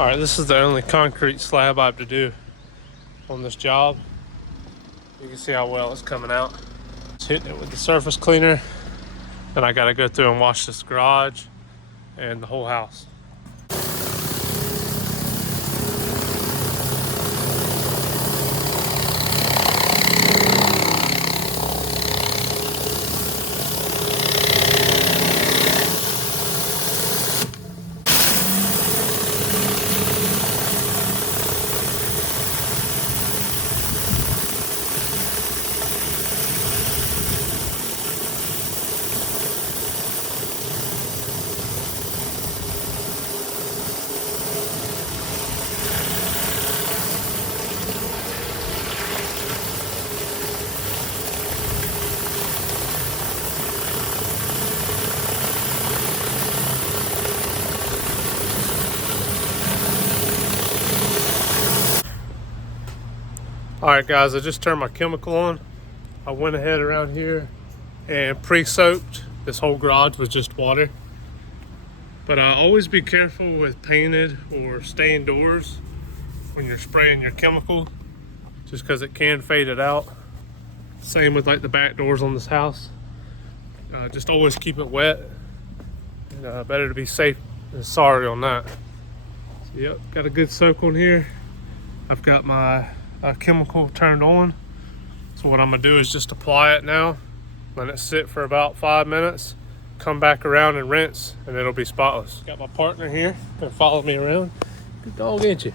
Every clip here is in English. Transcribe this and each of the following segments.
All right, this is the only concrete slab I have to do on this job. You can see how well it's coming out. Just hitting it with the surface cleaner, and I gotta go through and wash this garage and the whole house. All right, guys, I just turned my chemical on. I went ahead around here and pre-soaked this whole garage with just water. But always be careful with painted or stained doors when you're spraying your chemical, just because it can fade it out. Same with like the back doors on this house. Just always keep it wet. And, better to be safe than sorry on that. So, yep, got a good soak on here. I've got my chemical turned on. So what I'm gonna do is just apply it now, let it sit for about 5 minutes, come back around and rinse, and it'll be spotless. Got my partner here, gonna follow me around. Good dog, ain't you?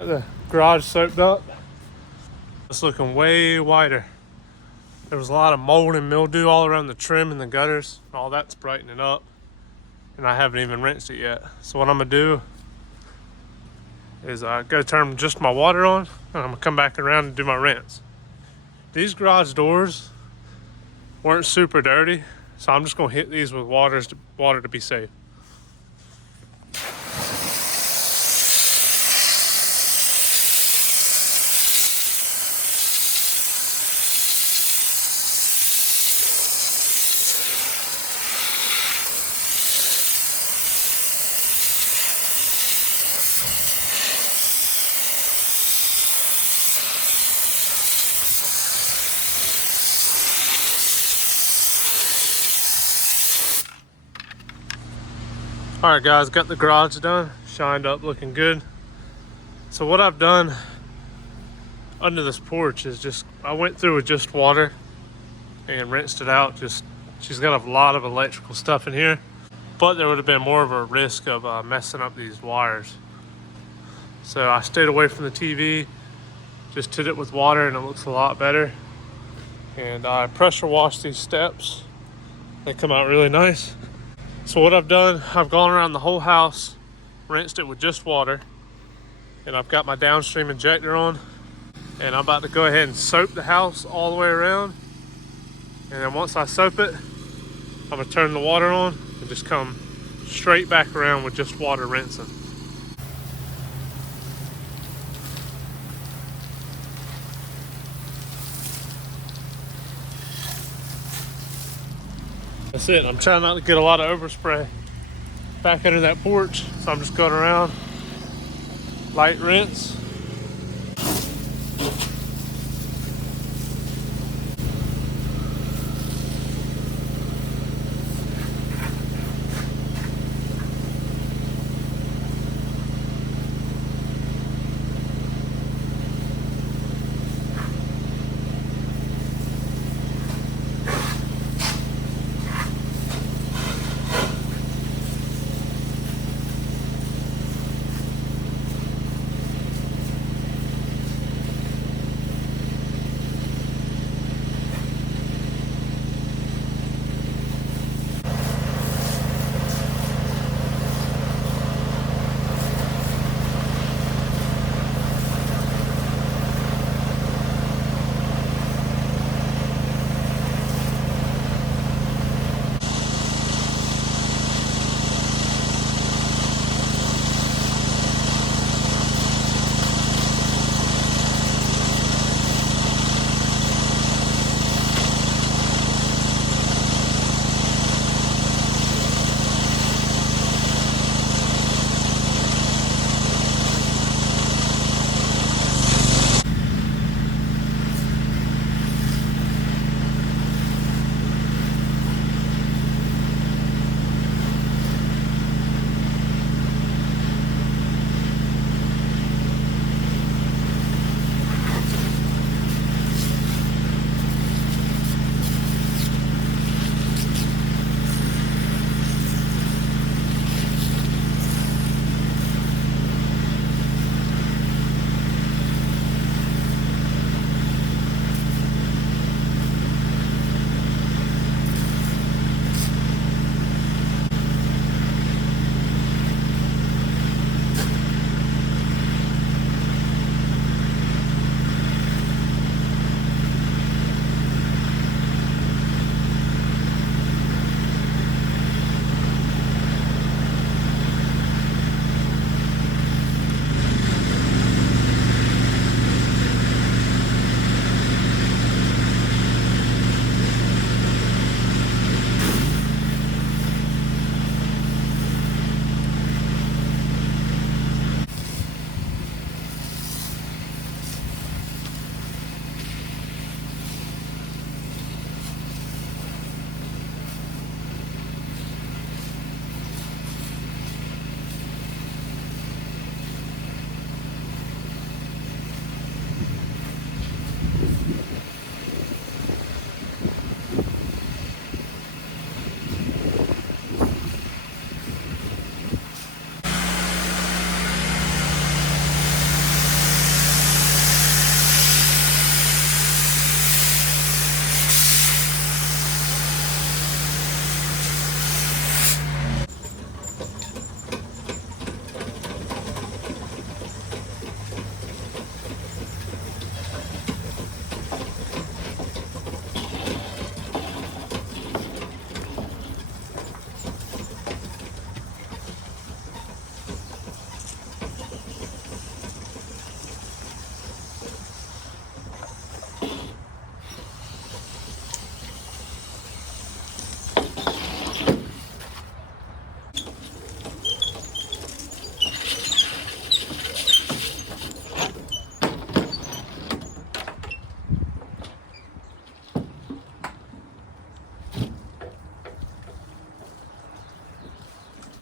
The garage soaked up. It's looking way whiter. There was a lot of mold and mildew all around the trim and the gutters. All that's brightening up, and I haven't even rinsed it yet. So what I'm gonna do is go turn just my water on, and I'm gonna come back around and do my rinse. These garage doors weren't super dirty, so I'm just gonna hit these with water to be safe. All right, guys, got the garage done, shined up, looking good. So what I've done under this porch is I went through with just water and rinsed it out. She's got a lot of electrical stuff in here, but there would have been more of a risk of messing up these wires. So I stayed away from the TV, just hit it with water, and it looks a lot better. And I pressure washed these steps. They come out really nice. So what I've done, I've gone around the whole house, rinsed it with just water, and I've got my downstream injector on, and I'm about to go ahead and soap the house all the way around. And then once I soap it, I'm gonna turn the water on and just come straight back around with just water rinsing. That's it. I'm trying not to get a lot of overspray back under that porch, so I'm just going around, light rinse,